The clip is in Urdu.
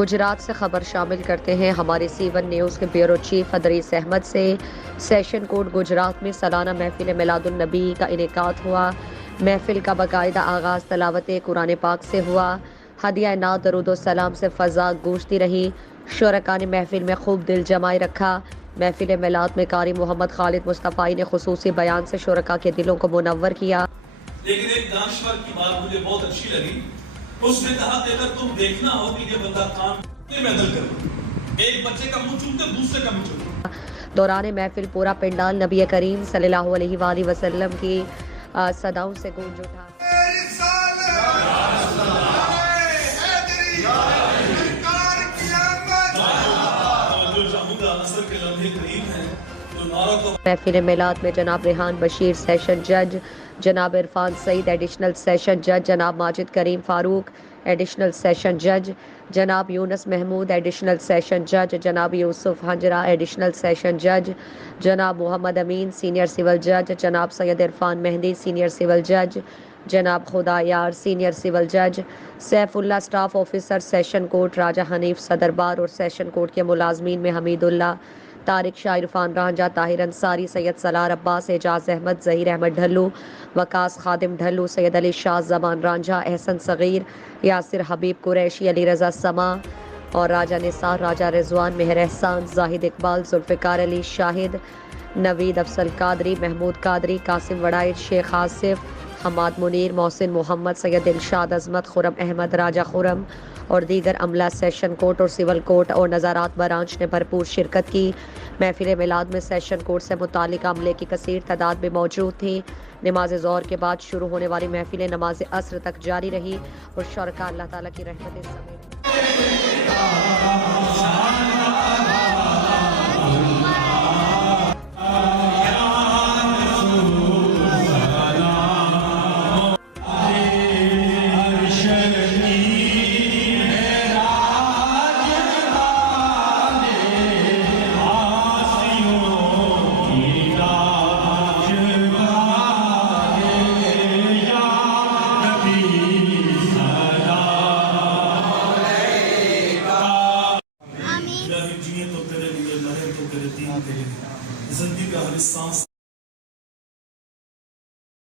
گجرات سے خبر شامل کرتے ہیں ہماری سی1 نیوز کے بیورو چیف ادریس احمد سے۔ سیشن کورٹ گجرات میں سالانہ محفل میلاد النبی کا انعقاد ہوا۔ محفل کا باقاعدہ آغاز تلاوت قرآن پاک سے ہوا۔ ہدیہ نعت درود و سلام سے فضا گونجتی رہی۔ شرکاء نے محفل میں خوب دل جمائے رکھا۔ محفل میلاد میں قاری محمد خالد مصطفی نے خصوصی بیان سے شرکاء کے دلوں کو منور کیا۔ لیکن ایک دانشور کی بات مجھے بہت اچھی لگی، اس نے کہا کہ اگر تم دیکھنا ہو کہ یہ بندہ کام میں عدل کرو، ایک بچے کا منہ چومتے دوسرے کا منہ چومتے۔ دوران محفل پورا پنڈال نبی کریم صلی اللہ علیہ وآلہ وسلم کی صداؤں سے گونج اٹھا۔ محفل میلاد میں جناب ریحان بشیر سیشن جج، جناب عرفان سعید ایڈیشنل سیشن جج، جناب ماجد کریم فاروق ایڈیشنل سیشن جج، جناب یونس محمود ایڈیشنل سیشن جج، جناب یوسف ہنجرا ایڈیشنل سیشن جج، جناب محمد امین سینئر سول جج، جناب سید عرفان مہندی سینئر سول جج، جناب خدا یار سینئر سول جج، Saif Ullah staff officer session court, راجہ حنیف صدر بار اور سیشن کورٹ کے ملازمین میں حمید اللہ، طارق شاہ، عرفان رانجھا، طاہر انصاری، سید سلار عباس، اعجاز احمد، ظہیر احمد ڈھلو، وقاص خادم ڈھلو، سید علی شاہ، زمان رانجھا، احسن صغیر، یاسر حبیب قریشی، علی رضا سما اور راجہ نثار، راجہ رضوان، مہر احسان، زاہد اقبال، ذوالفقار علی شاہد، نوید افضل قادری، محمود قادری، قاسم وڑائچ، شیخ آصف، حماد منیر، محسن محمد، سید دلشاد عظمت، خرم احمد، راجہ خرم اور دیگر عملہ سیشن کورٹ اور سول کورٹ اور نظارات برانچ نے بھرپور شرکت کی۔ محفل میلاد میں سیشن کورٹ سے متعلق عملے کی کثیر تعداد میں موجود تھی۔ نماز ظہر کے بعد شروع ہونے والی محفلیں نماز عصر تک جاری رہی اور شرکاء اللہ تعالیٰ کی رحمت سمیت جیے تو تیرے لیے، مرے تو تیرے دین کے لیے، زندگی کا ہر سانس